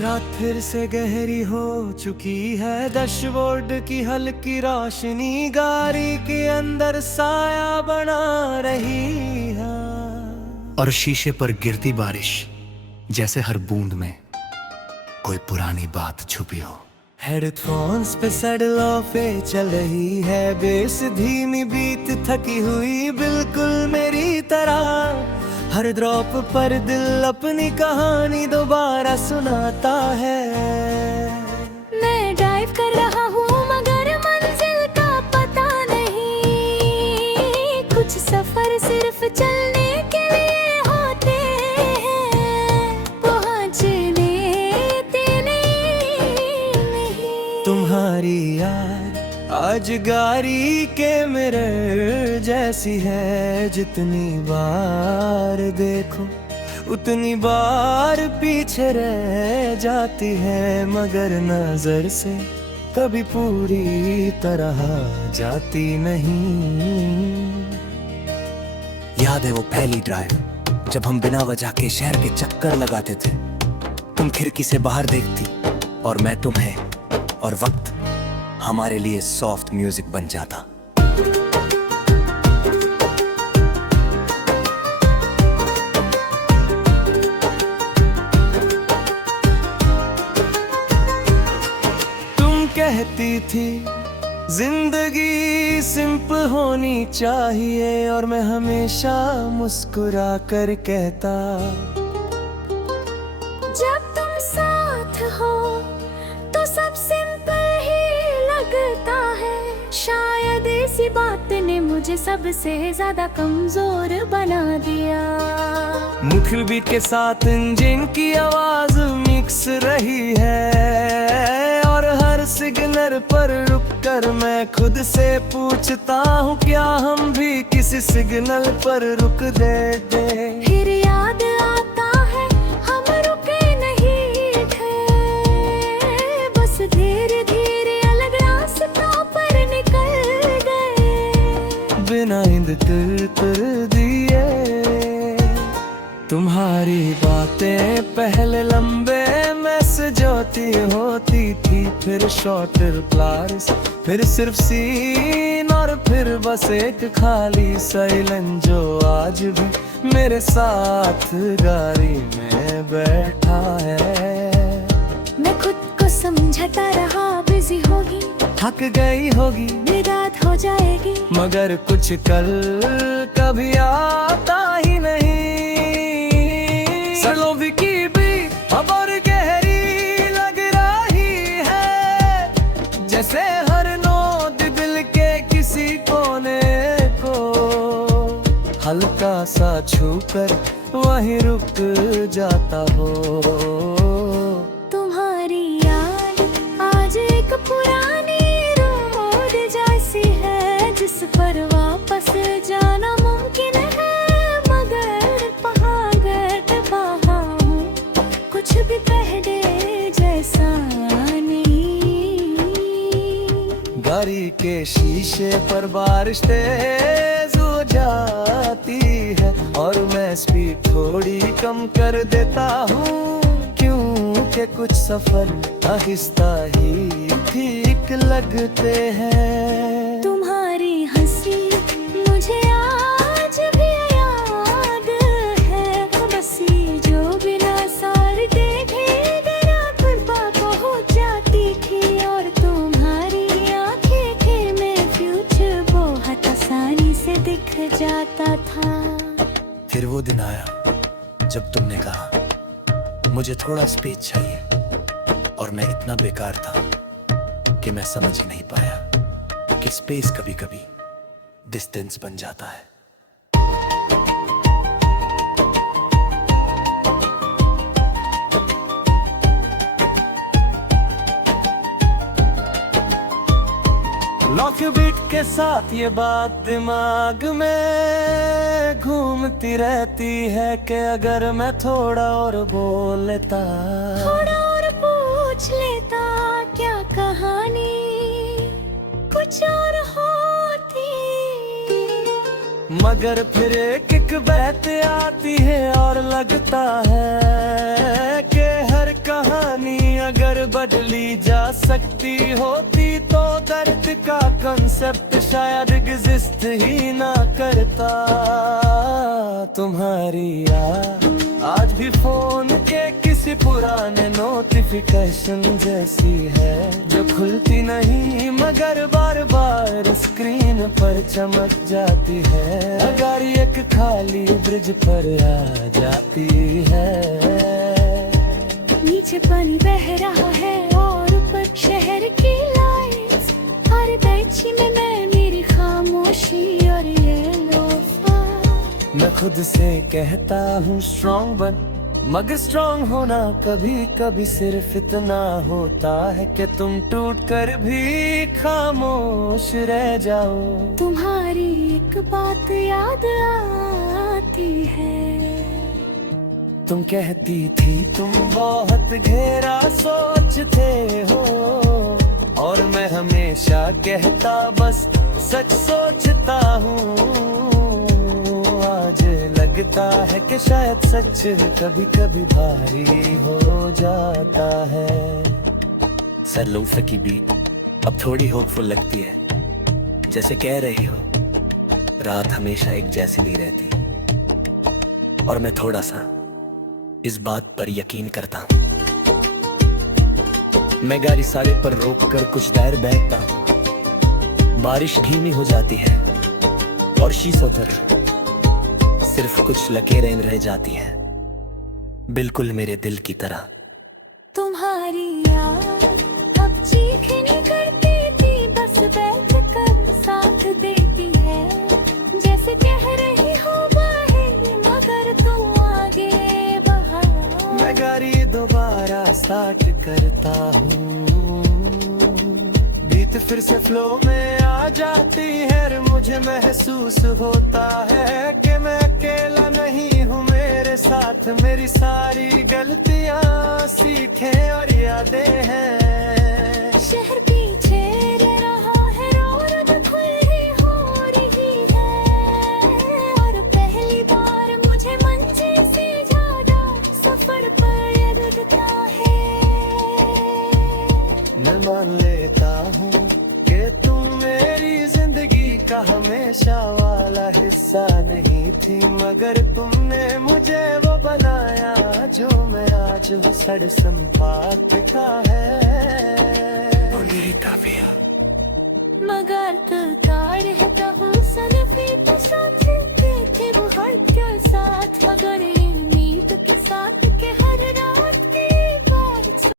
रात फिर से गहरी हो चुकी है, डैशबोर्ड की हल्की रोशनी गाड़ी के अंदर साया बना रही है। और शीशे पर गिरती बारिश, जैसे हर बूंद में कोई पुरानी बात छुपी हो। हेडफोन्स पे सैडलों पे चल रही है बेस धीमी बीट, थकी हुई बिल्कुल मेरी तरह। हर ड्रॉप पर दिल अपनी कहानी दोबारा सुनाता है। मैं ड्राइव कर रहा हूँ मगर मंजिल का पता नहीं, कुछ सफर सिर्फ चलने के लिए होते हैं, पहुँचने नहीं। तुम्हारी याद आज गाड़ी के मिरर जैसी है, जितनी बार देखो उतनी बार पीछे रह जाती है, मगर नजर से कभी पूरी तरह जाती नहीं। याद है वो पहली ड्राइव जब हम बिना वजह के शहर के चक्कर लगाते थे। तुम खिड़की से बाहर देखती और मैं तुम्हें, और वक्त हमारे लिए सॉफ्ट म्यूजिक बन जाता। तुम कहती थी जिंदगी सिंपल होनी चाहिए, और मैं हमेशा मुस्कुरा कर कहता, जब तुम साथ हो तो सब सिंपल ही लगता है। शायद इसी बात ने मुझे सबसे ज्यादा कमजोर बना दिया। मुखिल बीट के साथ इंजन की आवाज मिक्स रही है, और हर सिग्नल पर रुककर मैं खुद से पूछता हूँ, क्या हम भी किसी सिग्नल पर रुक देते। फिर याद आता है हम रुके नहीं थे, बस धीरे धीरे अलग रास्तों पर निकल गए, बिना नींद तुर दिए। तुम्हारी बातें पहले लंबे मैसेज होती थी, फिर शॉर्ट रिप्लाईज, फिर सिर्फ सीन, और फिर बस एक खाली साइलेंट जो आज भी मेरे साथ गाड़ी में बैठा है। मैं खुद को समझाता रहा बिजी होगी, थक गई होगी, रात हो जाएगी, मगर कुछ कल कभी आता ही नहीं। सड़कों की भी खबर गहरी लग रही है, जैसे हर नोट दिल के किसी कोने को हल्का सा छूकर वहीं रुक जाता हो। तुम्हारी याद आज एक पुरानी रोड जैसी है, जिस पर वापस जाना मुमकिन है, मगर पहाड़ बहा हूँ कुछ भी पहले जैसा नहीं। गाड़ी के शीशे पर बारिश तेज हो जाती है, और मैं स्पीड थोड़ी कम कर देता हूँ, क्योंकि कुछ सफर आहिस्ता ही ठीक लगते हैं। तुम्हारी हंसी मुझे आज भी याद है, बसी जो बिना सार देखे रात पर हो जाती थी, और तुम्हारी आंखें के में फ्यूचर बहुत आसानी से दिख जाता था। फिर वो दिन आया जब तुमने कहा मुझे थोड़ा स्पेस चाहिए, और मैं इतना बेकार था कि मैं समझ ही नहीं पाया कि स्पेस कभी कभी डिस्टेंस बन जाता है। लॉक बीट के साथ ये बात दिमाग में घूमती रहती है, कि अगर मैं थोड़ा और बोल लेता, थोड़ा और पूछ लेता, क्या कहानी कुछ और होती। मगर फिर एक बहते आती है, और लगता है कि हर कहानी अगर बदली जा सकती होती तो दर्द का कंसेप्ट शायद एग्जिस्ट ही ना करता। तुम्हारी याद आज भी फोन के किसी पुराने नोटिफिकेशन जैसी है, जो खुलती नहीं मगर बार बार स्क्रीन पर चमक जाती है। गाड़ी एक खाली ब्रिज पर आ जाती है, नीचे पानी बह रहा है और ऊपर शहर की लाइट्स। हर दैची में मैं मेरी खामोशी और ये लोफा। मैं खुद से कहता हूँ स्ट्रॉन्ग बन, मगर स्ट्रॉन्ग होना कभी कभी सिर्फ इतना होता है कि तुम टूट कर भी खामोश रह जाओ। तुम्हारी एक बात याद आती है, तुम कहती थी तुम बहुत गहरा सोचते हो, और मैं हमेशा कहता बस सच सोचता हूँ। आज लगता है कि शायद सच कभी कभी भारी हो जाता है। सर लोफर की बीट अब थोड़ी होपफुल लगती है, जैसे कह रही हो रात हमेशा एक जैसी नहीं रहती। और मैं थोड़ा सा इस बात पर यकीन करता हूं। मैं गाड़ी सारे पर रोक कर कुछ देर बैठता हूं। बारिश धीमी हो जाती है और शीशों पर सिर्फ कुछ लकीरें रह जाती हैं, बिल्कुल मेरे दिल की तरह। तुम्हारी याद अब चीख नहीं करती थी, बस बैठ कर साथ देती है। जैसे कह रही हो बाहें मगर तुम आगे बढ़ा। मैं गाड़ी दोबारा स्टार्ट करता हूँ, बीत फिर से फ्लो में आ जाती है। मुझे महसूस होता है कि मैं अकेला नहीं हूँ, मेरे साथ मेरी सारी गलतियाँ सीखें और यादें हैं। शहर पीछे रह रहा है और खुल ही हो रही है, और पहली बार मुझे मंजिल से ज्यादा सफर पर लगता है। मैं मान लेता हूँ कि तुम मेरी जिंदगी का हमेशा वाला हिस्सा नहीं थी, मगर तुमने मुझे वो बनाया जो मैं आज हूँ। सड़ संपादता है मगर तुकार है कहूँ सनफी तो साथ थे वो हर के साथ, मगर इन नींद के साथ के हर रात की